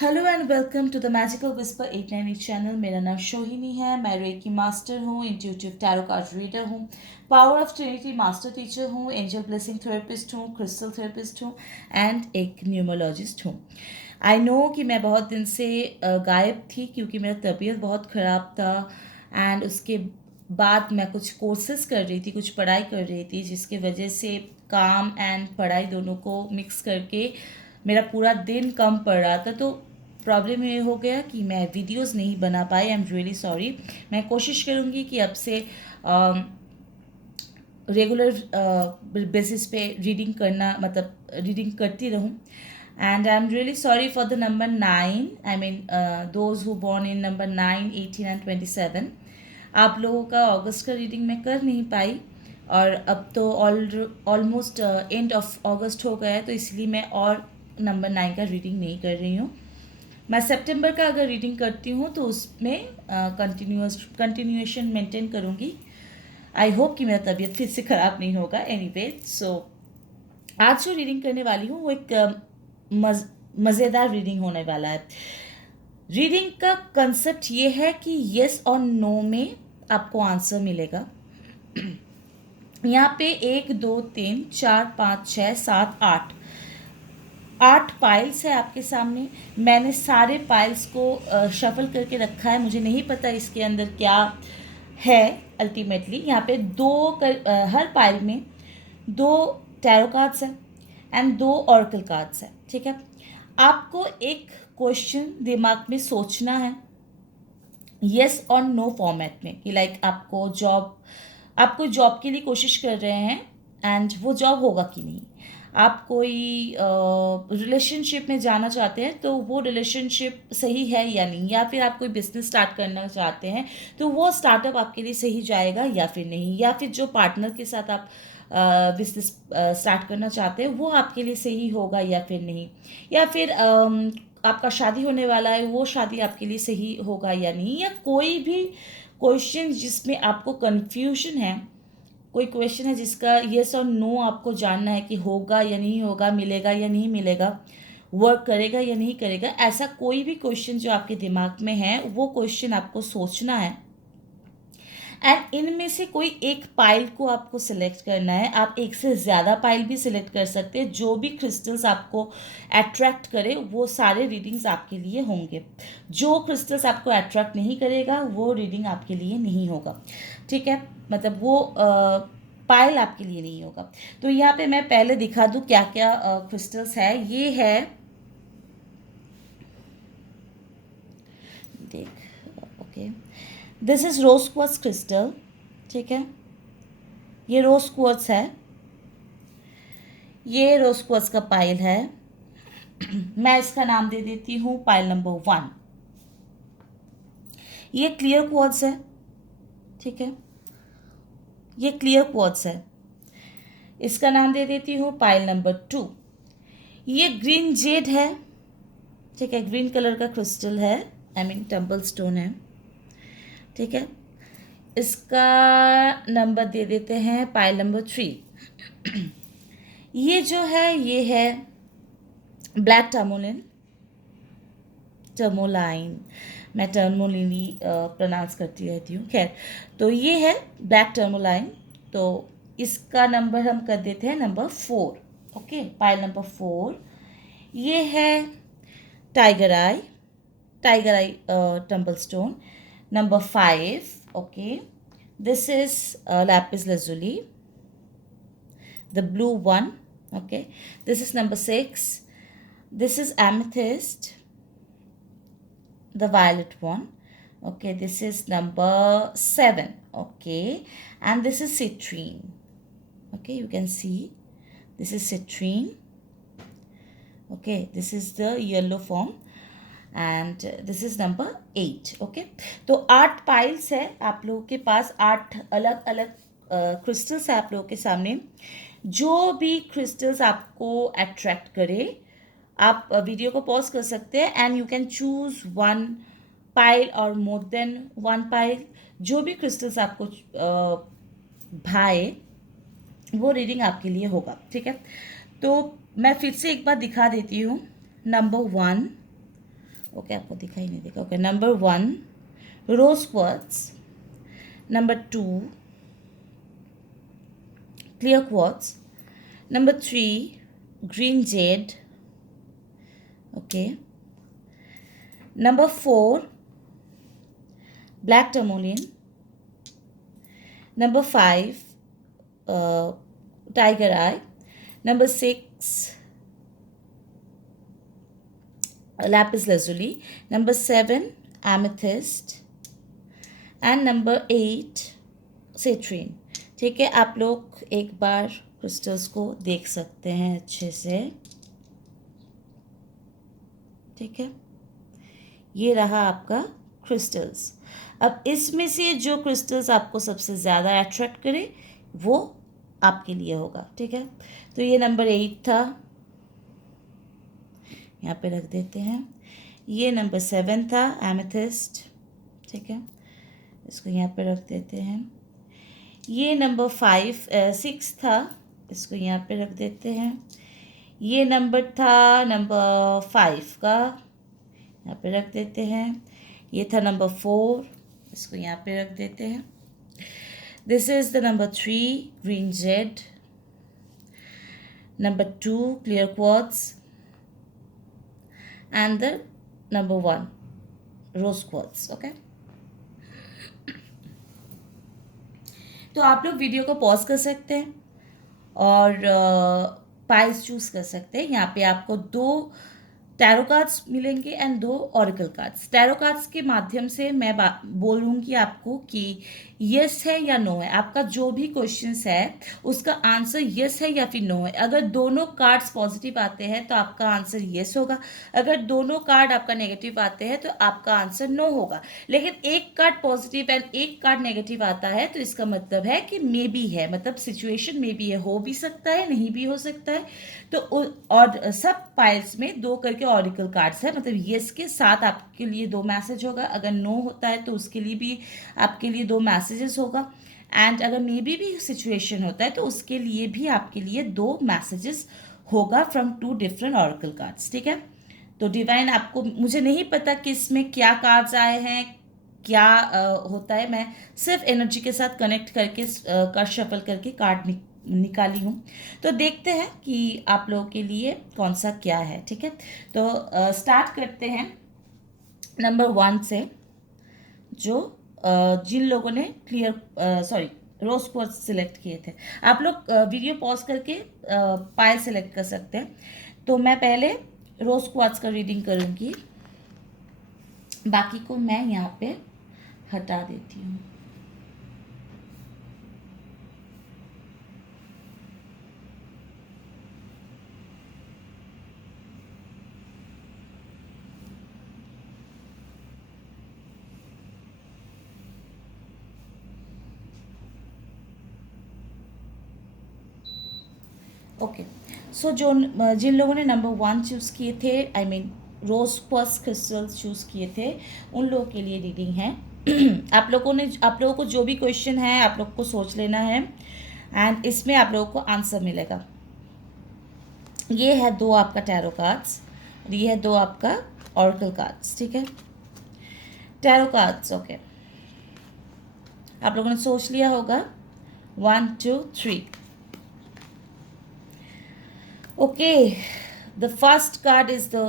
Hello and welcome to the magical whisper 898 channel. मेरा नाम शोहिनी है। मैं रेकी मास्टर हूँ, इंट्यूटिव टैरो कार्ड रीडर हूँ, power of trinity master teacher हूँ, एंजल ब्लेसिंग थेरेपिस्ट हूँ, क्रिस्टल थेरेपिस्ट हूँ एंड एक न्यूमरोलॉजिस्ट हूँ। आई नो कि मैं बहुत दिन से गायब थी क्योंकि मेरा तबीयत बहुत ख़राब था एंड उसके बाद मैं कुछ कोर्सेज कर रही थी, कुछ पढ़ाई कर रही थी, जिसकी वजह से काम एंड पढ़ाई दोनों को मिक्स करके मेरा पूरा दिन कम पड़ रहा था। तो प्रॉब्लम ये हो गया कि मैं वीडियोस नहीं बना पाई। I am really sorry. मैं कोशिश करूँगी कि अब से रेगुलर बेसिस पे रीडिंग करना, मतलब रीडिंग करती रहूँ। And I am really sorry for the number 9, I mean those who born in number 9, 18 and 27। आप लोगों का अगस्त का रीडिंग मैं कर नहीं पाई और अब तो ऑलमोस्ट एंड ऑफ अगस्त हो गया है, तो इसलिए मैं और नंबर 9 का रीडिंग नहीं कर रही हूँ। मैं सितंबर का अगर रीडिंग करती हूँ तो उसमें कंटिन्यूएशन मेंटेन करूँगी। आई होप कि मेरा तबीयत फिर से ख़राब नहीं होगा। एनीवे, सो आज जो रीडिंग करने वाली हूँ वो एक मज़ेदार रीडिंग होने वाला है। रीडिंग का कंसेप्ट ये है कि येस और नो में आपको आंसर मिलेगा। यहाँ पे 1 2 3 4 5 6 7 8 8 पाइल्स है आपके सामने। मैंने सारे पाइल्स को शफल करके रखा है। मुझे नहीं पता इसके अंदर क्या है अल्टीमेटली। यहाँ पे हर पाइल में 2 टैरो कार्ड्स हैं एंड 2 ऑरेकल कार्ड्स हैं। ठीक है, आपको एक क्वेश्चन दिमाग में सोचना है यस और नो फॉर्मेट में कि लाइक आप कोई जॉब के लिए कोशिश कर रहे हैं एंड वो जॉब होगा कि नहीं। आप कोई रिलेशनशिप में जाना चाहते हैं तो वो रिलेशनशिप सही है या नहीं, या फिर आप कोई बिजनेस स्टार्ट करना चाहते हैं तो वो स्टार्टअप आपके लिए सही जाएगा या फिर नहीं, या फिर जो पार्टनर के साथ आप बिजनेस स्टार्ट करना चाहते हैं वो आपके लिए सही होगा या फिर नहीं, या फिर आपका शादी होने वाला है वो शादी आपके लिए सही होगा या नहीं, या कोई भी क्वेश्चन जिसमें आपको कन्फ्यूजन है, कोई क्वेश्चन है जिसका येस और नो आपको जानना है कि होगा या नहीं होगा, मिलेगा या नहीं मिलेगा, वर्क करेगा या नहीं करेगा, ऐसा कोई भी क्वेश्चन जो आपके दिमाग में है वो क्वेश्चन आपको सोचना है एंड इनमें से कोई एक पाइल को आपको सिलेक्ट करना है। आप एक से ज़्यादा पाइल भी सिलेक्ट कर सकते हैं। जो भी क्रिस्टल्स आपको अट्रैक्ट करे वो सारे रीडिंग्स आपके लिए होंगे। जो क्रिस्टल्स आपको अट्रैक्ट नहीं करेगा वो रीडिंग आपके लिए नहीं होगा। ठीक है, मतलब वो पाइल आपके लिए नहीं होगा। तो यहाँ पे मैं पहले दिखा दूँ क्या क्या क्रिस्टल्स है। ये है, देख, okay, this is rose quartz crystal. ठीक है, ये रोज क्वार्ट्ज है, ये रोज क्वार्ट्ज का पाइल है। मैं इसका नाम दे देती हूँ पाइल नंबर 1। ये क्लियर क्वार्ट्ज है। ठीक है, ये क्लियर क्वार्ट्ज है, इसका नाम दे देती हूँ पाइल नंबर 2। ये ग्रीन जेड है। ठीक है, ग्रीन कलर का क्रिस्टल है, आई मीन टेम्पल स्टोन है। ठीक है, इसका नंबर दे देते हैं पाइल नंबर 3। ये जो है ये है ब्लैक टर्मोलाइन। मैं टर्मोलिनी प्रोनाउंस करती रहती हूँ, खैर। तो ये है ब्लैक टर्मोलाइन। तो इसका नंबर हम कर देते हैं नंबर 4। Okay, pile number 4। ये है tiger I tumble stone number 5। Okay, this is Lapis lazuli, the blue one. Okay, this is number 6. This is amethyst, the violet one. Okay, this is number 7. Okay, and this is citrine. Okay, you can see this is citrine. Okay, this is the yellow form and this is number 8. Okay, तो 8 piles है आप लोगों के पास, 8 अलग अलग crystals है आप लोगों के सामने। जो भी क्रिस्टल्स आपको अट्रैक्ट करे आप वीडियो को पॉज कर सकते हैं and you can choose 1 pile और मोर देन 1 पाइल। जो भी क्रिस्टल्स आपको भाए वो रीडिंग आपके लिए होगा। ठीक है, तो मैं फिर से एक बार दिखा देती हूँ। नंबर 1, ओके, आपको दिखाई नहीं देगा। Okay, number 1 rose quartz, number 2 clear quartz, number 3 green jade, okay, number 4 black tourmaline, number 5 tiger eye, number 6 lapis lazuli, number 7 amethyst, and number 8 citrine। ठीक है, आप लोग एक बार क्रिस्टल्स को देख सकते हैं अच्छे से। ठीक है, ये रहा आपका क्रिस्टल्स। अब इसमें से जो क्रिस्टल्स आपको सबसे ज़्यादा अट्रैक्ट करे वो आपके लिए होगा। ठीक है, तो ये नंबर 8 था, यहाँ पे रख देते हैं। ये नंबर 7 था एमेथिस्ट। ठीक है, इसको यहाँ पे रख देते हैं। ये नंबर 6 था, इसको यहाँ पे रख देते हैं। ये नंबर था नंबर 5 का, यहाँ पे रख देते हैं। ये था नंबर 4, इसको यहाँ पे रख देते हैं। This is the number 3 green jade, number 2 clear quartz and the number 1 rose quartz. Okay, तो आप लोग वीडियो को पॉज कर सकते हैं और पाइल्स चूज़ कर सकते हैं। यहाँ पे आपको 2 टैरो कार्ड्स मिलेंगे and 2 auricle cards. Tarot cards के माध्यम से मैं बोलूँगी आपको कि यस है या नो है। आपका जो भी क्वेश्चंस है उसका आंसर यस है या फिर नो है। अगर दोनों कार्ड्स पॉजिटिव आते हैं तो आपका आंसर यस होगा, अगर दोनों कार्ड आपका नेगेटिव आते हैं तो आपका आंसर नो होगा। लेकिन एक कार्ड पॉजिटिव एंड एक कार्ड नेगेटिव आता है तो इसका मतलब है कि मे बी है, मतलब सिचुएशन मे बी है, हो भी सकता है नहीं भी हो सकता है। तो और सब पाइल्स में 2 करके ऑरिकल कार्ड्स है, मतलब यस के साथ आपके लिए 2 मैसेज होगा, अगर नो होता है तो उसके लिए भी आपके लिए 2 मैसेजेस होगा, एंड अगर मे बी सिचुएशन होता है तो उसके लिए भी आपके लिए 2 मैसेजेस होगा फ्रॉम 2 डिफरेंट ऑरिकल कार्ड्स। ठीक है, तो डिवाइन आपको, मुझे नहीं पता कि इसमें क्या कार्ड्स आए हैं, क्या होता है। मैं सिर्फ एनर्जी के साथ कनेक्ट करके कर शफल करके कार्ड निकाली हूँ। तो देखते हैं कि आप लोगों के लिए कौन सा क्या है। ठीक है, तो स्टार्ट करते हैं नंबर 1 से, जो जिन लोगों ने रोज क्वार्ट्स सिलेक्ट किए थे। आप लोग वीडियो पॉज करके पायल सिलेक्ट कर सकते हैं। तो मैं पहले रोज क्वार्ट्स का रीडिंग करूँगी, बाकी को मैं यहाँ पे हटा देती हूँ। ओके, सो जिन लोगों ने नंबर 1 चूज़ किए थे, I mean rose quartz crystals choose किए थे, उन लोगों के लिए रीडिंग है। आप लोगों को जो भी क्वेश्चन है आप लोग को सोच लेना है एंड इसमें आप लोगों को आंसर मिलेगा। ये है 2 आपका टैरो कार्ड्स और ये है 2 आपका ऑरेकल कार्ड्स। ठीक है, टैरो कार्ड्स। ओके, आप लोगों ने सोच लिया होगा। 1 2 3। Okay, the first card is the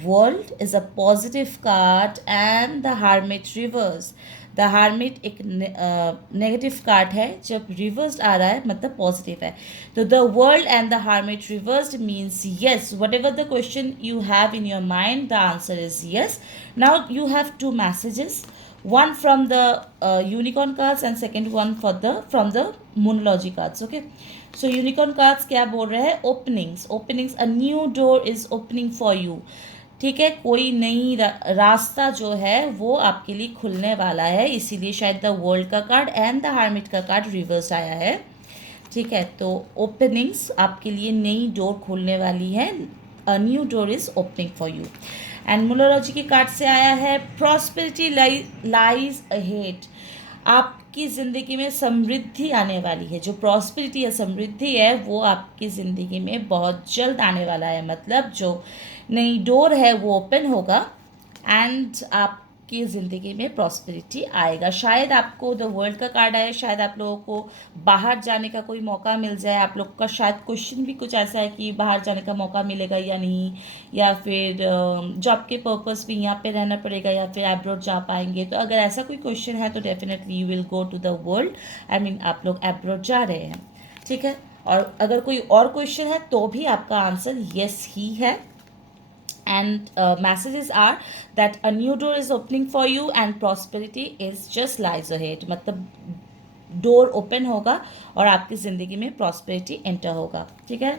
World, is a positive card, and the Hermit reverse. The Hermit एक नेगेटिव कार्ड है, जब रिवर्स्ड आ रहा है मतलब पॉजिटिव है। तो the world and the hermit reversed means yes, whatever the question you have in your mind, the answer is yes. Now you have 2 messages, one from the unicorn cards and second one from the moonology cards. Okay, so unicorn cards क्या बोल रहे हैं? Openings, a new door is opening for you. ठीक है, कोई नई रास्ता जो है वो आपके लिए खुलने वाला है, इसीलिए शायद द वर्ल्ड का कार्ड एंड द हार्मिट का कार्ड रिवर्स आया है। ठीक है, तो ओपनिंग्स आपके लिए नई डोर खोलने वाली है, a new door is opening for you. And मोनोलॉजी के कार्ड से आया है प्रॉस्पेरिटी लाइज अहेड। आपकी ज़िंदगी में समृद्धि आने वाली है। जो प्रॉस्पेरिटी या समृद्धि है वो आपकी ज़िंदगी में बहुत जल्द आने वाला है, मतलब जो नई डोर है वो ओपन होगा एंड आपकी ज़िंदगी में प्रॉस्पेरिटी आएगा। शायद आपको द वर्ल्ड का कार्ड आए, शायद आप लोगों को बाहर जाने का कोई मौका मिल जाए। आप लोग का शायद क्वेश्चन भी कुछ ऐसा है कि बाहर जाने का मौका मिलेगा या नहीं, या फिर जॉब के पर्पस भी यहाँ पे रहना पड़ेगा या फिर एब्रॉड जा पाएंगे। तो अगर ऐसा कोई क्वेश्चन है तो definitely you will go to the world, I mean आप लोग एब्रॉड जा रहे हैं, ठीक है। और अगर कोई और क्वेश्चन है तो भी आपका आंसर येस ही है। And messages are that a new door is opening for you and prosperity is just lies ahead। मतलब डोर ओपन होगा और आपकी ज़िंदगी में प्रॉस्पेरिटी एंटर होगा, ठीक है।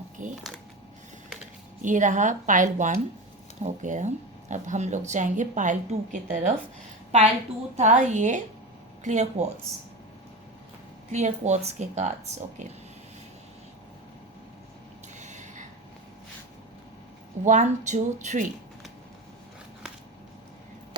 ओके, ये रहा पाइल 1 हो गया। अब हम लोग जाएंगे पाइल 2 की तरफ। पाइल 2 था ये क्लियर क्वार्ट्ज के cards. Okay, 1 2 3।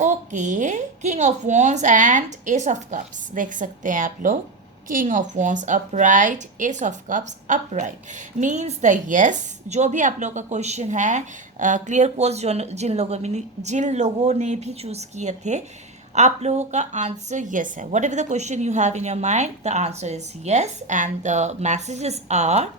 Okay, king of wands and S of cups देख सकते हैं आप लोग। King of wands upright, S of cups upright means the yes. जो भी आप लोगों का क्वेश्चन है, क्लियर क्वार्ट्ज जो जिन लोगों ने भी चूज़ किए थे, आप लोगों का आंसर यस है। Whatever the question you have in your mind, the answer is yes and the messages are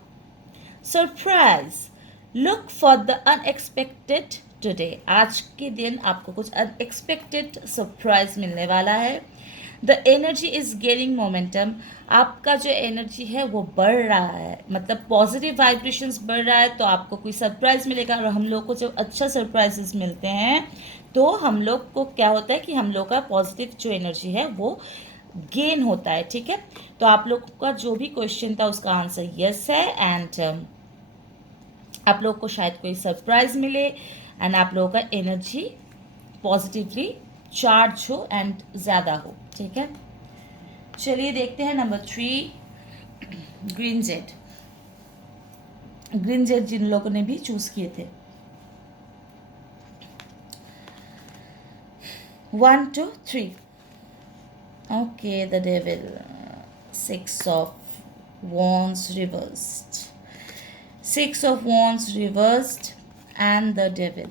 surprise, look for the unexpected today. आज के दिन आपको कुछ अनएक्सपेक्टेड सरप्राइज मिलने वाला है। The energy is gaining momentum, आपका जो एनर्जी है वो बढ़ रहा है, मतलब पॉजिटिव वाइब्रेशंस बढ़ रहा है। तो आपको कोई सरप्राइज मिलेगा और हम लोग को जब अच्छा सरप्राइजेस मिलते हैं तो हम लोग को क्या होता है कि हम लोग का पॉजिटिव जो एनर्जी है वो गेन होता है, ठीक है। तो आप लोग का जो भी क्वेश्चन था उसका आंसर यस है एंड आप लोग को शायद कोई सरप्राइज मिले एंड आप लोगों का एनर्जी पॉजिटिवली चार्ज हो एंड ज़्यादा हो, ठीक है। चलिए देखते हैं number 3 green jade. Green jade जिन लोगों ने भी चूज़ किए थे। 1 2 3। Okay, the devil, 6 of wands reversed, 6 of Wands reversed and the devil।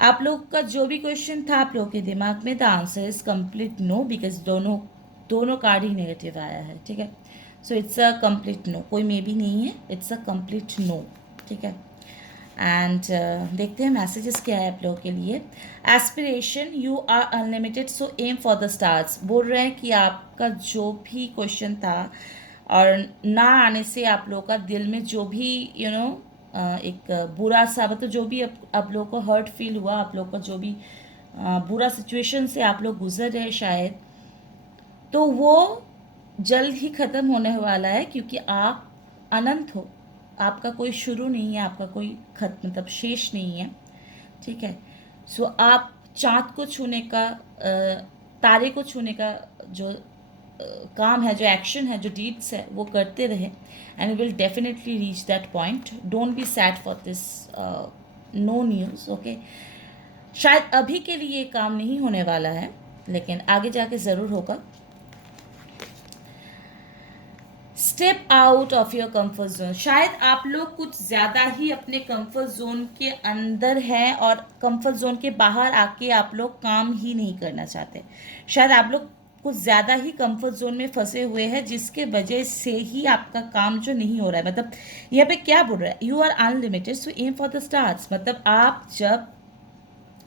आप लोग का जो भी क्वेश्चन था आप लोग के दिमाग में, the answer is complete no, because दोनों कार्ड ही नेगेटिव आया है, ठीक है। So it's a complete no, कोई मे भी नहीं है, इट्स अ कंप्लीट नो, ठीक है। एंड देखते हैं मैसेजेस क्या है आप लोगों के लिए। Aspiration, you are unlimited so aim for the stars. बोल रहे हैं कि आपका जो भी क्वेश्चन था और ना आने से आप लोगों का दिल में जो भी एक बुरा सा, मतलब जो भी आप लोगों को हर्ट फील हुआ, आप लोग का जो भी बुरा सिचुएशन से आप लोग गुजर रहे शायद, तो वो जल्द ही ख़त्म होने वाला है, क्योंकि आप अनंत हो, आपका कोई शुरू नहीं है, आपका कोई खत्म मतलब शेष नहीं है, ठीक है। सो आप चाँद को छूने का, तारे को छूने का जो काम है, जो एक्शन है, जो डीड्स है, वो करते रहे and will definitely reach that point. Don't be sad for this no news, okay. शायद अभी के लिए ये काम नहीं होने वाला है, लेकिन आगे जाके ज़रूर होगा। Step out of your comfort zone, शायद आप लोग कुछ ज़्यादा ही अपने कंफर्ट जोन के अंदर हैं और कंफर्ट जोन के बाहर आके आप लोग काम ही नहीं करना चाहते। शायद आप लोग कुछ ज़्यादा ही कंफर्ट जोन में फंसे हुए हैं, जिसके वजह से ही आपका काम जो नहीं हो रहा है। मतलब यहाँ पे क्या बोल रहा है, you are unlimited so aim for the stars. मतलब आप जब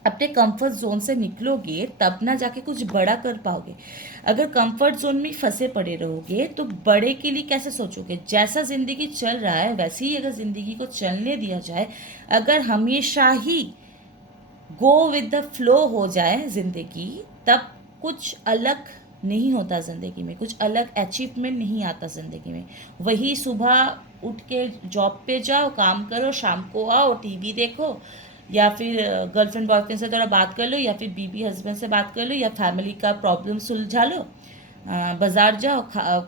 अपने कंफर्ट जोन से निकलोगे तब ना जाके कुछ बड़ा कर पाओगे। अगर कंफर्ट जोन में फंसे पड़े रहोगे तो बड़े के लिए कैसे सोचोगे। जैसा ज़िंदगी चल रहा है वैसे ही अगर ज़िंदगी को चलने दिया जाए, अगर हमेशा ही गो विद द फ्लो हो जाए ज़िंदगी, तब कुछ अलग नहीं होता ज़िंदगी में, कुछ अलग अचीवमेंट नहीं आता ज़िंदगी में। वही सुबह उठ के जॉब पे जाओ, काम करो, शाम को आओ, टीवी देखो, या फिर गर्लफ्रेंड बॉयफ्रेंड से थोड़ा बात कर लो, या फिर बीबी हस्बैंड से बात कर लो, या फैमिली का प्रॉब्लम सुलझा लो, बाज़ार जाओ,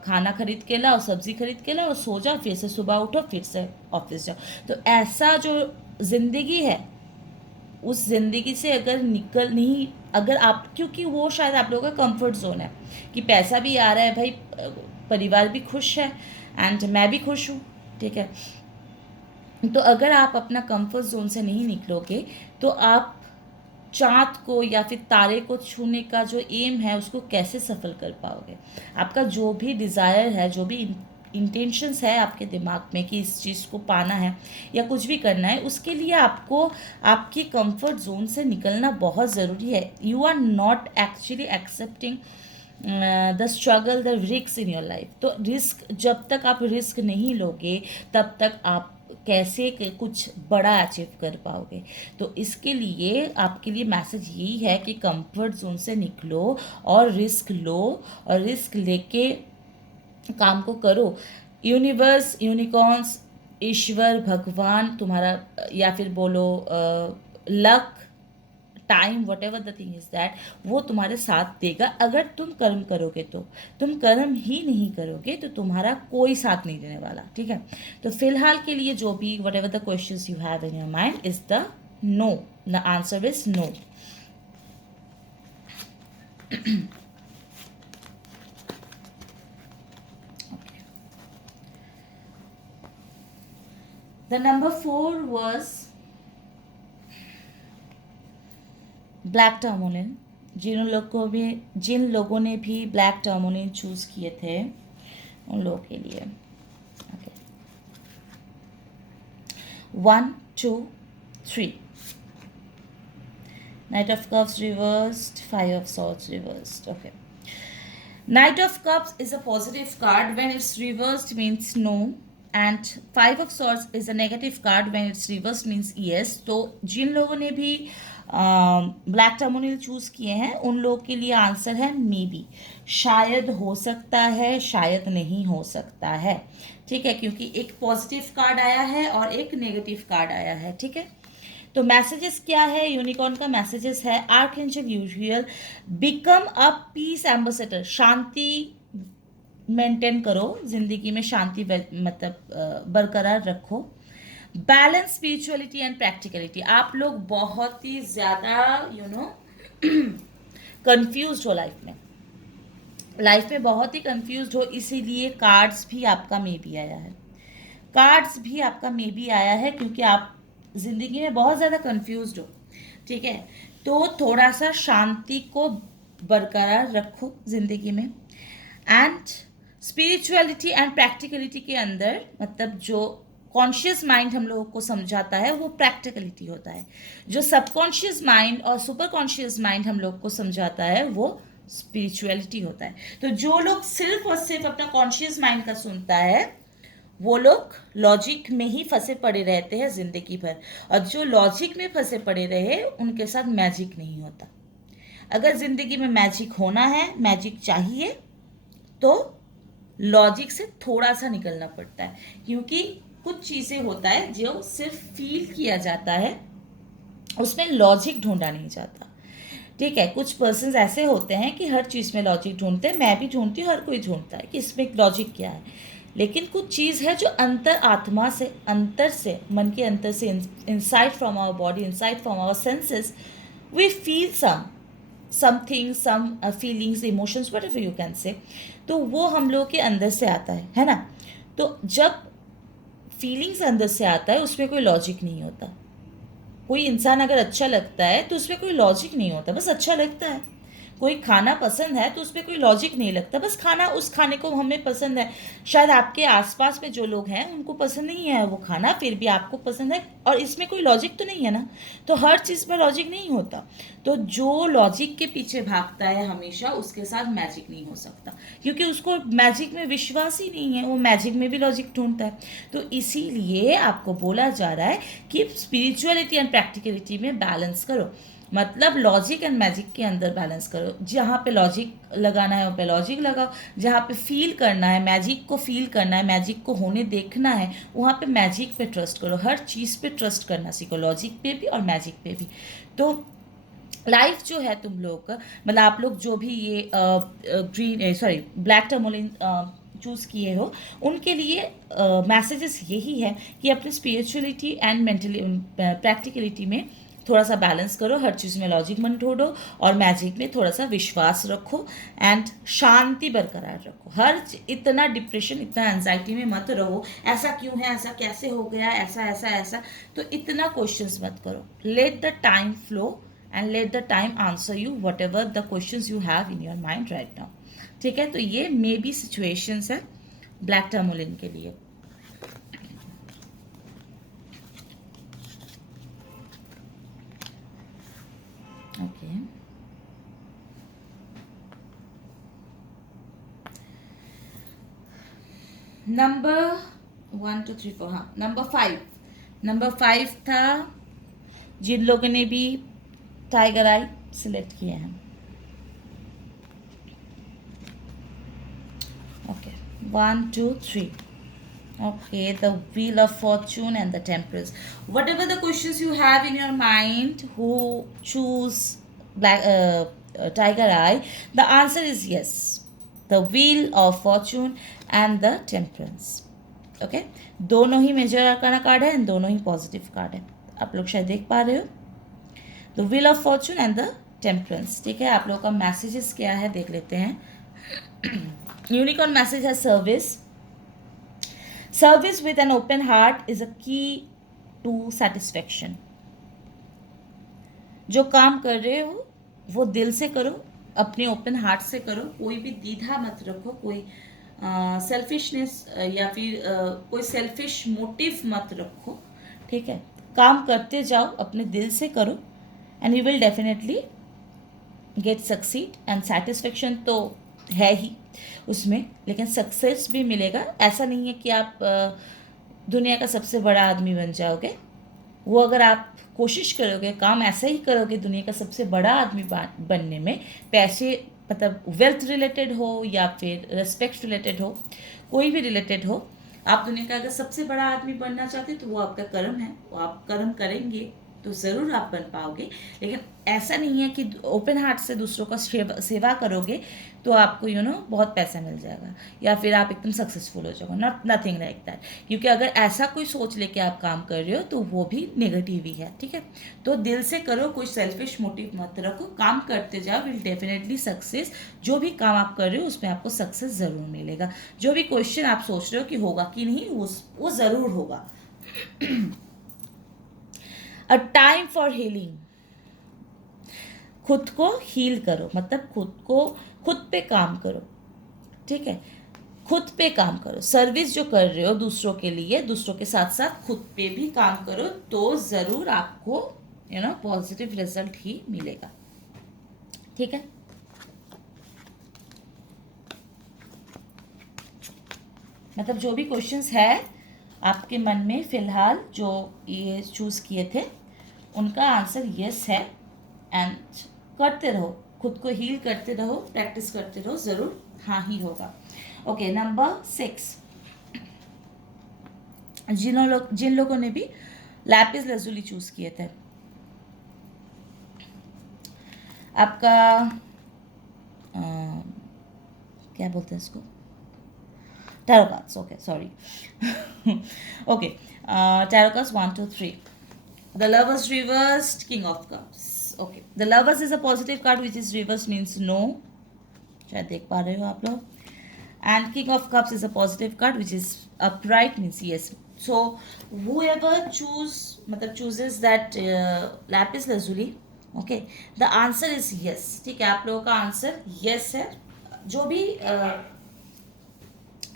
खाना खरीद के लाओ, सब्ज़ी खरीद के लाओ, सो जाओ, फिर से सुबह उठो, फिर से ऑफिस जाओ। तो ऐसा जो ज़िंदगी है, उस ज़िंदगी से अगर निकल नहीं, अगर आप, क्योंकि वो शायद आप लोगों का कंफर्ट जोन है कि पैसा भी आ रहा है भाई, परिवार भी खुश है एंड मैं भी खुश हूँ, ठीक है। तो अगर आप अपना कंफर्ट जोन से नहीं निकलोगे तो आप चाँद को या फिर तारे को छूने का जो एम है उसको कैसे सफल कर पाओगे। आपका जो भी डिज़ायर है, जो भी इंटेंशंस है आपके दिमाग में कि इस चीज़ को पाना है या कुछ भी करना है, उसके लिए आपको आपकी कंफर्ट जोन से निकलना बहुत ज़रूरी है। You are not actually accepting the struggle, the risk in your life. तो रिस्क, जब तक आप रिस्क नहीं लोगे तब तक आप कैसे कुछ बड़ा अचीव कर पाओगे। तो इसके लिए आपके लिए मैसेज यही है कि कंफर्ट जोन से निकलो और रिस्क लो, और रिस्क लेके काम को करो। यूनिवर्स, यूनिकॉर्न्स, ईश्वर, भगवान तुम्हारा, या फिर बोलो luck, time, what ever the thing is that, वो तुम्हारे साथ देगा अगर तुम कर्म करोगे। तो तुम कर्म ही नहीं करोगे तो तुम्हारा कोई साथ नहीं देने वाला, ठीक है। तो फिलहाल के लिए जो भी whatever the question you have in your mind is the no, the answer is no. The number 4 was black tourmaline. जिन लोगों ने भी ब्लैक टर्मोलिन चूज किए थे उन लोगों के लिए, okay, 1 2 3, night of cups reversed, 5 of swords reversed, okay. Knight of Cups is a positive card. When it's reversed means no, and 5 of Swords is a negative card. When it's reversed means yes. तो जिन लोगों ने भी black टर्मोनिल choose किए हैं उन लोगों के लिए आंसर है मे बी, शायद हो सकता है, शायद नहीं हो सकता है, ठीक है, क्योंकि एक पॉजिटिव कार्ड आया है और एक नेगेटिव कार्ड आया है, ठीक है। तो मैसेजेस क्या है यूनिकॉर्न का? मैसेजेस है archangel usual, become a piece ambassador, Shanti maintain करो, जिंदगी में शांति मतलब बरकरार रखो। बैलेंस स्पिरिचुअलिटी एंड प्रैक्टिकलिटी, आप लोग बहुत ही ज़्यादा कंफ्यूज हो लाइफ में बहुत ही कंफ्यूज हो, इसीलिए कार्ड्स भी आपका मे बी आया है, कार्ड्स भी आपका मे बी आया है, क्योंकि आप ज़िंदगी में बहुत ज़्यादा कंफ्यूज हो, ठीक है। तो थोड़ा सा शांति को बरकरार रखो ज़िंदगी में। एंड स्पिरिचुअलिटी एंड प्रैक्टिकलिटी के अंदर, मतलब जो कॉन्शियस माइंड हम लोगों को समझाता है वो प्रैक्टिकलिटी होता है, जो सबकॉन्शियस माइंड और सुपर कॉन्शियस माइंड हम लोग को समझाता है वो स्पिरिचुअलिटी होता है। तो जो लोग सिर्फ और सिर्फ अपना कॉन्शियस माइंड का सुनता है वो लोग लॉजिक में ही फंसे पड़े रहते हैं ज़िंदगी भर, और जो लॉजिक में फंसे पड़े रहे उनके साथ मैजिक नहीं होता। अगर ज़िंदगी में मैजिक होना है, मैजिक चाहिए, तो लॉजिक से थोड़ा सा निकलना पड़ता है, क्योंकि कुछ चीज़ें होता है जो सिर्फ फील किया जाता है, उसमें लॉजिक ढूंढा नहीं जाता, ठीक है। कुछ पर्सन्स ऐसे होते हैं कि हर चीज़ में लॉजिक ढूंढते हैं, मैं भी ढूंढती हूँ, हर कोई ढूंढता है कि इसमें लॉजिक क्या है, लेकिन कुछ चीज़ है जो अंतर आत्मा से, अंतर से, मन के अंतर से, inside from our body, inside from our senses, we feel something, some feelings, emotions, whatever you can say, तो वो हम लोग के अंदर से आता है ना। तो जब फीलिंग्स अंदर से आता है उसमें कोई लॉजिक नहीं होता। कोई इंसान अगर अच्छा लगता है तो उसमें कोई लॉजिक नहीं होता, बस अच्छा लगता है। कोई खाना पसंद है तो उसमें कोई लॉजिक नहीं लगता, बस खाना, उस खाने को हमें पसंद है। शायद आपके आसपास में जो लोग हैं उनको पसंद नहीं है वो खाना, फिर भी आपको पसंद है, और इसमें कोई लॉजिक तो नहीं है ना। तो हर चीज़ में लॉजिक नहीं होता। तो जो लॉजिक के पीछे भागता है हमेशा, उसके साथ मैजिक नहीं हो सकता, क्योंकि उसको मैजिक में विश्वास ही नहीं है, वो मैजिक में भी लॉजिक ढूंढता है। तो इसीलिए आपको बोला जा रहा है कि स्पिरिचुअलिटी एंड प्रैक्टिकलिटी में बैलेंस करो, मतलब लॉजिक एंड मैजिक के अंदर बैलेंस करो। जहाँ पे लॉजिक लगाना है वहाँ पे लॉजिक लगाओ, जहाँ पे फील करना है, मैजिक को फील करना है, मैजिक को होने देखना है, वहाँ पे मैजिक पे ट्रस्ट करो। हर चीज़ पे ट्रस्ट करना सीखो, लॉजिक पे भी और मैजिक पे भी। तो लाइफ जो है तुम लोग का, मतलब आप लोग जो भी ये ब्लैक टर्मोलिन चूज़ किए हो, उनके लिए मैसेजेस यही है कि अपनी स्पिरिचुअलिटी एंड मेंटली प्रैक्टिकलिटी में थोड़ा सा बैलेंस करो, हर चीज़ में लॉजिक मत ढूंढो और मैजिक में थोड़ा सा विश्वास रखो एंड शांति बरकरार रखो। इतना डिप्रेशन, इतना एंजाइटी में मत रहो, ऐसा क्यों है, ऐसा कैसे हो गया, ऐसा ऐसा ऐसा, तो इतना क्वेश्चंस मत करो। Let the time flow and let the time answer you what ever the questions you have in your mind right now. ठीक है, तो ये मे बी सिचुएशंस है ब्लैक टर्मोलिन के लिए। ओके, नंबर 1 2 3 4, हाँ नंबर 5 था जिन लोगों ने भी टाइगर आई सिलेक्ट किए हैं। Okay, 1 2 3। Okay, the Wheel of Fortune and the Temperance. Whatever the questions you have in your mind, who choose Tiger Eye, the answer is yes. The Wheel of Fortune and the Temperance. Okay, दोनों ही major आर्काना card है and दोनों ही positive card है। आप लोग शायद देख पा रहे हो, the wheel of Fortune and the temperance. ठीक है, आप लोगों का मैसेजेस क्या है देख लेते हैं। यूनिकॉर्न मैसेज है service. Service with an open heart is a key to satisfaction. जो काम कर रहे हो वो दिल से करो, अपने ओपन हार्ट से करो, कोई भी द्विधा मत रखो, कोई सेल्फिशनेस या फिर कोई सेल्फिश मोटिव मत रखो। ठीक है, काम करते जाओ, अपने दिल से करो and you will definitely get succeed and satisfaction तो है ही उसमें, लेकिन सक्सेस भी मिलेगा। ऐसा नहीं है कि आप दुनिया का सबसे बड़ा आदमी बन जाओगे, वो अगर आप कोशिश करोगे, काम ऐसा ही करोगे दुनिया का सबसे बड़ा आदमी बनने में, पैसे मतलब वेल्थ रिलेटेड हो या फिर रिस्पेक्ट रिलेटेड हो, कोई भी रिलेटेड हो, आप दुनिया का अगर सबसे बड़ा आदमी बनना चाहते हो तो वो आपका कर्म है, वो आप कर्म करेंगे तो ज़रूर आप बन पाओगे। लेकिन ऐसा नहीं है कि ओपन हार्ट से दूसरों का सेवा करोगे तो आपको बहुत पैसा मिल जाएगा या फिर आप एकदम सक्सेसफुल हो जाओगे, नथिंग लाइक दैट। क्योंकि अगर ऐसा कोई सोच लेके आप काम कर रहे हो तो वो भी नेगेटिव ही है। ठीक है, तो दिल से करो, कोई सेल्फिश मोटिव मत रखो, काम करते जाओ, विल डेफिनेटली सक्सेस। जो भी काम आप कर रहे हो उसमें आपको सक्सेस ज़रूर मिलेगा। जो भी क्वेश्चन आप सोच रहे हो कि होगा कि नहीं, वो ज़रूर होगा। A time for healing. खुद को हील करो, मतलब खुद पे काम करो। ठीक है, खुद पे काम करो। सर्विस जो कर रहे हो दूसरों के लिए, दूसरों के साथ साथ खुद पे भी काम करो तो ज़रूर आपको पॉजिटिव रिजल्ट ही मिलेगा। ठीक है, मतलब जो भी क्वेश्चंस है आपके मन में फ़िलहाल जो ये चूज़ किए थे उनका आंसर यस है एंड करते रहो, खुद को हील करते रहो, प्रैक्टिस करते रहो, ज़रूर हाँ ही होगा। ओके, नंबर 6, जिन लोगों ने भी लैपिस लैजुली चूज़ किए थे, आपका क्या बोलते हैं इसको, tarot cards. Okay, sorry. Okay, tarot cards 1 2 3। The Lovers reversed, King of Cups. Okay, the Lovers is a positive card which is reversed means no. शायद देख पा रहे हो आप लोग। And King of Cups is a positive card which is upright means yes. So whoever chooses that lapis lazuli, okay, the answer is yes. ठीक है, आप लोगों का आंसर yes है। जो भी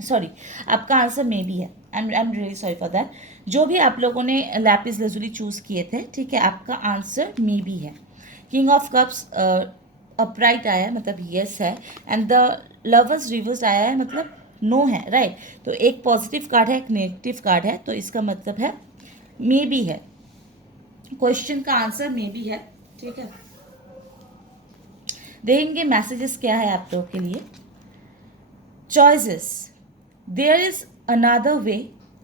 सॉरी, आपका आंसर मे बी है। आई am really sorry for that. जो भी आप लोगों ने लैपिस लैजुली चूज़ किए थे, ठीक है, आपका आंसर मे बी है। किंग ऑफ कप्स अपराइट आया है, मतलब येस है, एंड द लवर्स रिवर्स आया है, मतलब नो है, राइट। तो एक पॉजिटिव कार्ड है, एक नेगेटिव कार्ड है, तो इसका मतलब है मे बी है। क्वेश्चन का आंसर मे बी है। ठीक है, देखेंगे मैसेजेस क्या है आप लोगों के लिए। Choices, there is another way,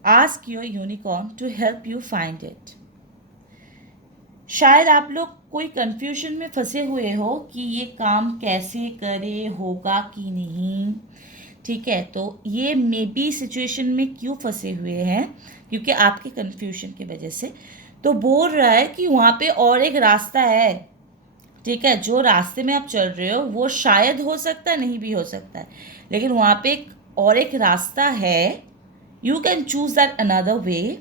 ask your unicorn to help you find it. शायद आप लोग कोई कंफ्यूजन में फंसे हुए हो कि ये काम कैसे करे, होगा कि नहीं। ठीक है, तो ये मे बी सिचुएशन में क्यों फंसे हुए हैं, क्योंकि आपके कंफ्यूजन की वजह से। तो बोल रहा है कि वहाँ पे और एक रास्ता है, ठीक है। जो रास्ते में आप चल रहे हो वो शायद हो सकता है, नहीं भी हो सकता है, लेकिन वहाँ पे एक रास्ता है। You can choose that another way.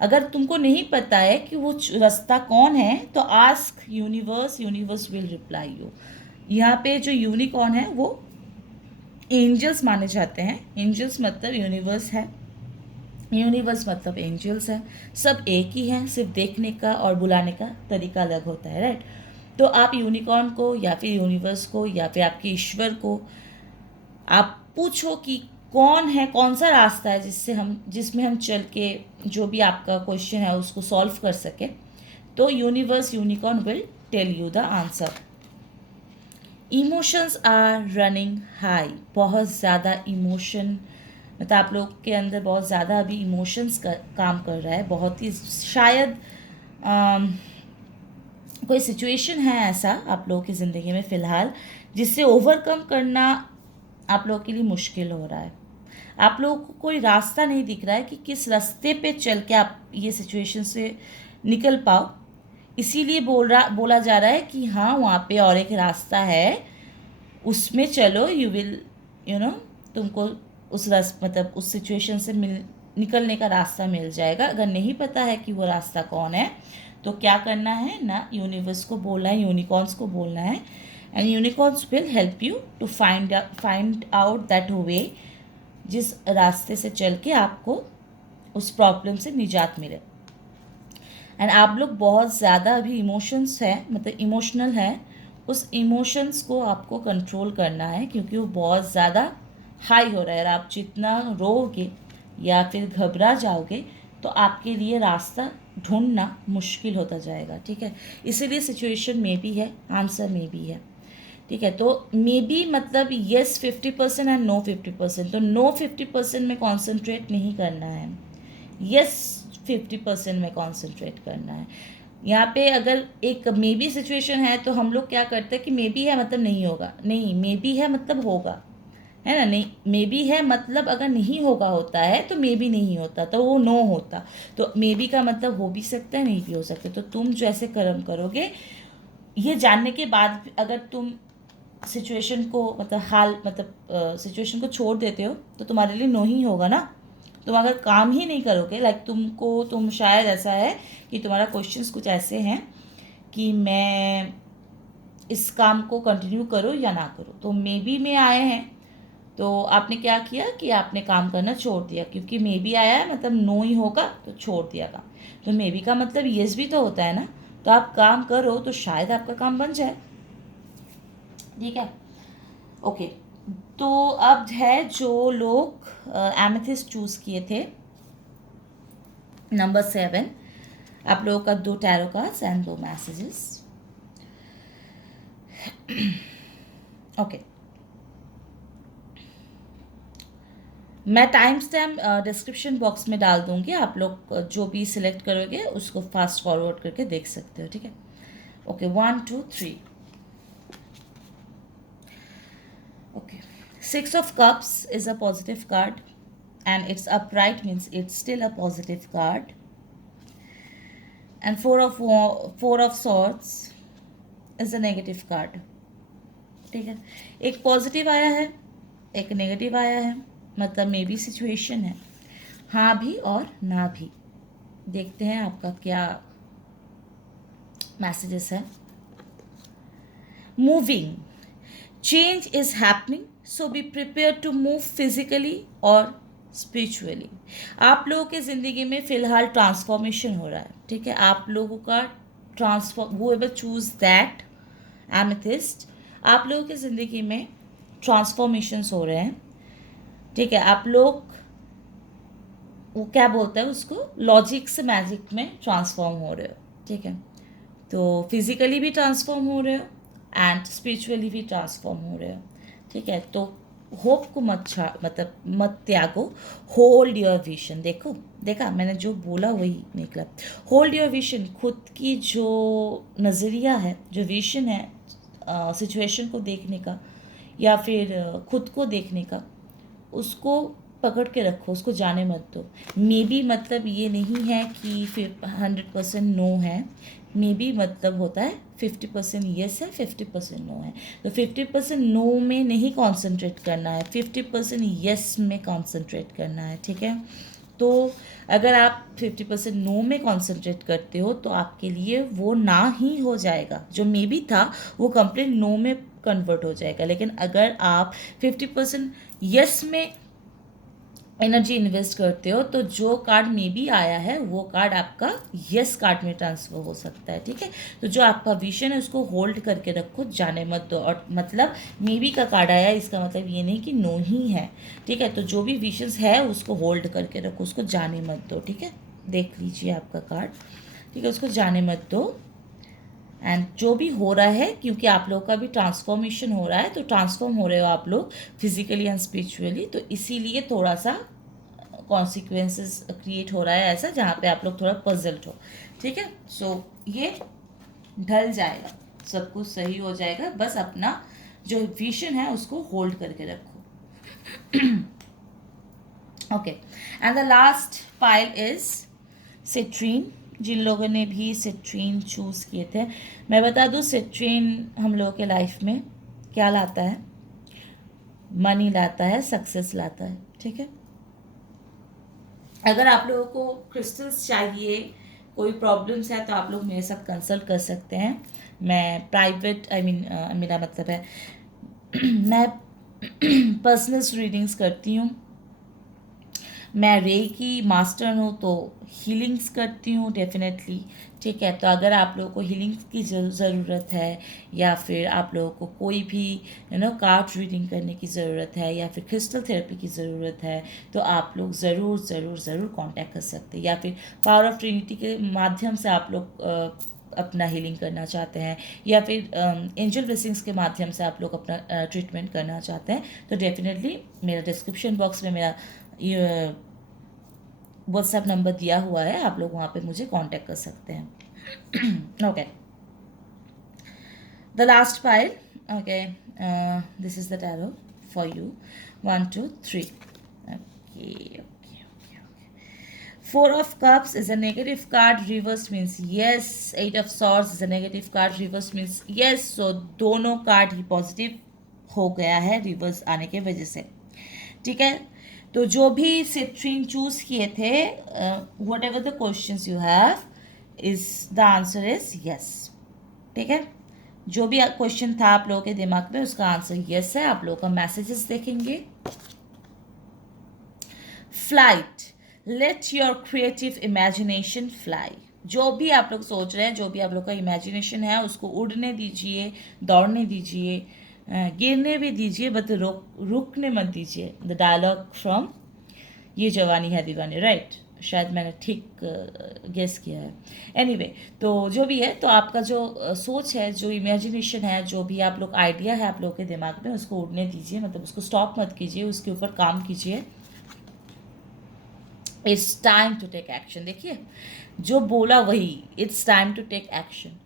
अगर तुमको नहीं पता है कि वो रास्ता कौन है, तो ask universe, universe will reply you. यहाँ पे जो यूनिकॉर्न है वो एंजल्स माने जाते हैं। एंजल्स मतलब यूनिवर्स है, यूनिवर्स मतलब एंजल्स है। सब एक ही हैं, सिर्फ देखने का और बुलाने का तरीका अलग होता है, राइट। तो आप यूनिकॉर्न को या फिर यूनिवर्स को या फिर आपके ईश्वर को आप पूछो कि कौन है, कौन सा रास्ता है जिसमें हम चल के जो भी आपका क्वेश्चन है उसको सॉल्व कर सके। तो universe, unicorn will tell you the answer. Emotions are running high. बहुत ज़्यादा इमोशन, मतलब आप लोग के अंदर बहुत ज़्यादा अभी इमोशंस काम कर रहा है। बहुत ही शायद कोई सिचुएशन है ऐसा आप लोगों की ज़िंदगी में फ़िलहाल जिससे ओवरकम करना आप लोगों के लिए मुश्किल हो रहा है। आप लोगों को कोई रास्ता नहीं दिख रहा है कि किस रास्ते पे चल के आप ये सिचुएशन से निकल पाओ। इसीलिए बोला जा रहा है कि हाँ, वहाँ पे और एक रास्ता है, उसमें चलो, यू विल तुमको मतलब उस सिचुएशन से निकलने का रास्ता मिल जाएगा। अगर नहीं पता है कि वो रास्ता कौन है, तो क्या करना है ना, यूनिवर्स को बोलना है, यूनिकॉर्न्स को बोलना है, and unicorns will help you to find out that way, जिस रास्ते से चल के आपको उस प्रॉब्लम से निजात मिले। एंड आप लोग बहुत ज़्यादा अभी इमोशंस है, मतलब इमोशनल है। उस इमोशंस को आपको कंट्रोल करना है क्योंकि वो बहुत ज़्यादा हाई हो रहा है। आप जितना रोओगे या फिर घबरा जाओगे तो आपके लिए रास्ता ढूंढना मुश्किल होता जाएगा, ठीक है। इसीलिए सिचुएशन में भी है, आंसर में भी है, ठीक है। तो मे बी मतलब येस 50% एंड नो 50%। तो नो 50% में कॉन्सेंट्रेट नहीं करना है, येस 50% में कॉन्सेंट्रेट करना है। यहाँ पे अगर एक मे बी सिचुएशन है तो हम लोग क्या करते हैं कि मे बी है मतलब नहीं होगा, नहीं, मे बी है मतलब होगा, है ना। नहीं, मे बी है मतलब अगर नहीं होगा होता है तो मे बी नहीं होता, तो वो नो होता। तो मे बी का मतलब हो भी सकता है, नहीं भी हो सकता। तो तुम जैसे कर्म करोगे, ये जानने के बाद अगर तुम सिचुएशन को मतलब सिचुएशन को छोड़ देते हो तो तुम्हारे लिए नो ही होगा ना। तुम अगर काम ही नहीं करोगे, लाइक तुम शायद ऐसा है कि तुम्हारा क्वेश्चंस कुछ ऐसे हैं कि मैं इस काम को कंटिन्यू करूँ या ना करूँ, तो मे बी में आए हैं। तो आपने क्या किया कि आपने काम करना छोड़ दिया, क्योंकि मे बी आया है मतलब नो ही होगा, तो छोड़ दिया काम। तो मे बी का मतलब येस भी तो होता है ना। तो आप काम करो तो शायद आपका काम बन जाए, ठीक है। ओके, तो अब है जो लोग एमेथिस्ट चूज़ किए थे, नंबर 7, आप लोगों का 2 tarot cards and 2 messages. Okay, मैं टाइम स्टैम्प डिस्क्रिप्शन बॉक्स में डाल दूंगी। आप लोग जो भी सिलेक्ट करोगे उसको फास्ट फॉरवर्ड करके देख सकते हो, ठीक है। Okay, 1 2 3। Okay, 6 of Cups is a positive card and it's upright, means it's still a positive card. And 4 of Swords is a negative card, ठीक है। एक पॉजिटिव आया है, एक नेगेटिव आया है, मतलब मे बी सिचुएशन है, हाँ भी और ना भी। देखते हैं आपका क्या मैसेजेस है। Moving, change is happening, so be prepare to move physically और स्पिरिचुअली। आप लोगों के ज़िंदगी में फ़िलहाल ट्रांसफॉर्मेशन हो रहा है, ठीक है। आप लोगों का transform, whoever choose that amethyst, आप लोगों की ज़िंदगी में ट्रांसफॉर्मेशंस हो रहे हैं, ठीक है। आप लोग, वो क्या बोलते हैं उसको, लॉजिक से मैजिक में ट्रांसफॉर्म हो रहे हो, ठीक है। तो फिजिकली भी ट्रांसफॉर्म हो रहे हो एंड स्पिरिचुअली भी ट्रांसफॉर्म हो रहे हो, ठीक है। तो होप को मत त्यागो, होल्ड योर विजन। देखा मैंने जो बोला वही निकला। होल्ड योर विजन, खुद की जो नज़रिया है, जो विजन है सिचुएशन को देखने का या फिर खुद को देखने का, उसको पकड़ के रखो, उसको जाने मत दो। मे बी मतलब ये नहीं है कि फिर 100% नो है। मे बी मतलब होता है 50% येस है, 50% नो है। तो 50% नो में नहीं कॉन्सेंट्रेट करना है, 50% येस में कॉन्सेंट्रेट करना है, ठीक है। तो अगर आप 50% नो में कॉन्सेंट्रेट करते हो तो आपके लिए वो ना ही हो जाएगा, जो मे बी था वो कंप्लीट नो में कन्वर्ट हो जाएगा। लेकिन अगर आप 50% यस में एनर्जी इन्वेस्ट करते हो तो जो कार्ड मे बी आया है वो कार्ड आपका यस कार्ड में ट्रांसफर हो सकता है, ठीक है। तो जो आपका विजन है उसको होल्ड करके रखो, जाने मत दो। और मतलब मे बी का कार्ड आया, इसका मतलब ये नहीं कि नो ही है, ठीक है। तो जो भी विशेस है उसको होल्ड करके रखो, उसको जाने मत दो, ठीक है। देख लीजिए आपका कार्ड, ठीक है, उसको जाने मत दो। एंड जो भी हो रहा है, क्योंकि आप लोग का भी ट्रांसफॉर्मेशन हो रहा है, तो ट्रांसफॉर्म हो रहे हो आप लोग फिजिकली एंड स्पिरिचुअली, तो इसीलिए थोड़ा सा कॉन्सिक्वेंसेस क्रिएट हो रहा है ऐसा, जहाँ पे आप लोग थोड़ा पजल्ड हो, ठीक है। सो ये ढल जाएगा, सब कुछ सही हो जाएगा, बस अपना जो विजन है उसको होल्ड करके रखो। Okay, and the last pile is citrine. जिन लोगों ने भी सिट्रीन चूज़ किए थे, मैं बता दूँ सिट्रीन हम लोगों के लाइफ में क्या लाता है। मनी लाता है, सक्सेस लाता है, ठीक है। अगर आप लोगों को क्रिस्टल्स चाहिए, कोई प्रॉब्लम्स है, तो आप लोग मेरे साथ कंसल्ट कर सकते हैं। मैं प्राइवेट मेरा मतलब है मैं पर्सनल रीडिंग्स करती हूँ। मैं रेकी मास्टर हूँ, तो हीलिंग्स करती हूँ डेफिनेटली, ठीक है। तो अगर आप लोगों को हीलिंग्स की ज़रूरत है, या फिर आप लोगों को कोई भी कार्ड रीडिंग करने की ज़रूरत है, या फिर क्रिस्टल थेरेपी की ज़रूरत है, तो आप लोग ज़रूर ज़रूर ज़रूर कांटेक्ट कर सकते हैं। या फिर पावर ऑफ ट्रिनिटी के माध्यम से आप लोग अपना हीलिंग करना चाहते हैं, या फिर एंजल ब्लेसिंग्स के माध्यम से आप लोग अपना ट्रीटमेंट करना चाहते हैं, तो डेफिनेटली मेरा डिस्क्रिप्शन बॉक्स में मेरा व्हाट्सएप नंबर दिया हुआ है, आप लोग वहाँ पे मुझे कांटेक्ट कर सकते हैं। Okay, the last pile, okay, this is the tarot for you. 1 2 3, okay. Four of Cups is a negative card, reversed means yes. Eight of Swords is a negative card, reversed means yes. So दोनों card ही positive हो गया है reverse आने के वजह से, ठीक है। तो जो भी सिट्रीन चूज किए थे, what ever the questions you have, is the answer is yes, ठीक है। जो भी क्वेश्चन था आप लोगों के दिमाग में, उसका आंसर यस है। आप लोगों का मैसेजेस देखेंगे। Flight, let your creative imagination fly. जो भी आप लोग सोच रहे हैं, जो भी आप लोग का इमेजिनेशन है, उसको उड़ने दीजिए, दौड़ने दीजिए, गिरने भी दीजिए, बट रुकने मत दीजिए। द डायलॉग फ्रॉम ये जवानी है दीवानी, राइट? शायद मैंने ठीक गेस किया है। एनीवे, तो जो भी है, तो आपका जो सोच है, जो इमेजिनेशन है, जो भी आप लोग आइडिया है आप लोगों के दिमाग में, उसको उड़ने दीजिए, मतलब उसको स्टॉप मत कीजिए, उसके ऊपर काम कीजिए। It's time to take action. देखिए, जो बोला वही, it's time to take action.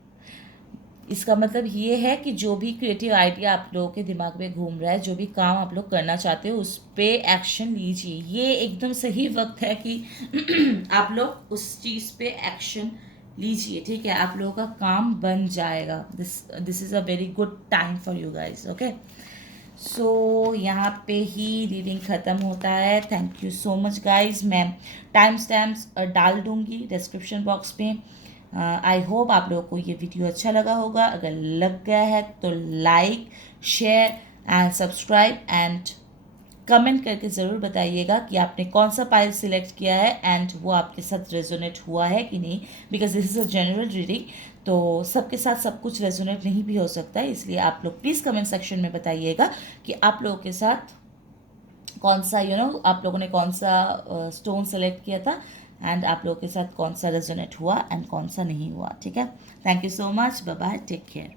इसका मतलब ये है कि जो भी क्रिएटिव आइडिया आप लोगों के दिमाग में घूम रहा है, जो भी काम आप लोग करना चाहते हो, उस पे एक्शन लीजिए। ये एकदम सही वक्त है कि आप लोग उस चीज़ पे एक्शन लीजिए, ठीक है। आप लोगों का काम बन जाएगा। This is a very good time for you guys, okay. So यहाँ पे ही रीडिंग ख़त्म होता है। Thank you so much guys. मैं टाइम स्टैम्प्स डाल दूँगी डिस्क्रिप्शन बॉक्स में। आई होप आप लोगों को ये वीडियो अच्छा लगा होगा। अगर लग गया है तो like, share and subscribe and comment करके ज़रूर बताइएगा कि आपने कौन सा पाइल सिलेक्ट किया है एंड वो आपके साथ रेजोनेट हुआ है कि नहीं, because this is a general reading, तो सबके साथ सब कुछ रेजोनेट नहीं भी हो सकता है। इसलिए आप लोग प्लीज़ कमेंट सेक्शन में बताइएगा कि आप लोगों के साथ कौन सा आप लोगों ने कौन सा स्टोन सेलेक्ट किया था, एंड आप लोगों के साथ कौन सा रेजोनेट हुआ एंड कौन सा नहीं हुआ, ठीक है। Thank you so much, bye bye, take care.